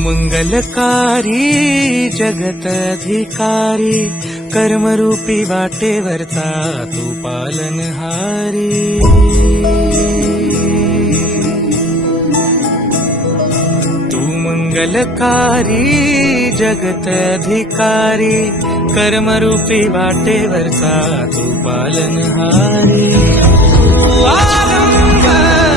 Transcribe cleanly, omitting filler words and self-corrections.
मंगलकारी जगत अधिकारी कर्मरूपी वाटेवरचा तू पालनहारी। तू मंगलकारी जगत अधिकारी कर्मरूपी वाटेवरचा तू पालनहारी। तू आलंब